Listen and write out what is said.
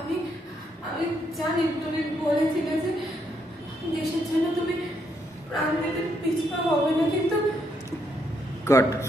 আমি আমি জানি তুমি বলেছিলে যে দেশের জন্য তুমি প্রাণ দিতে পিছপা হবে না, কিন্তু কাট।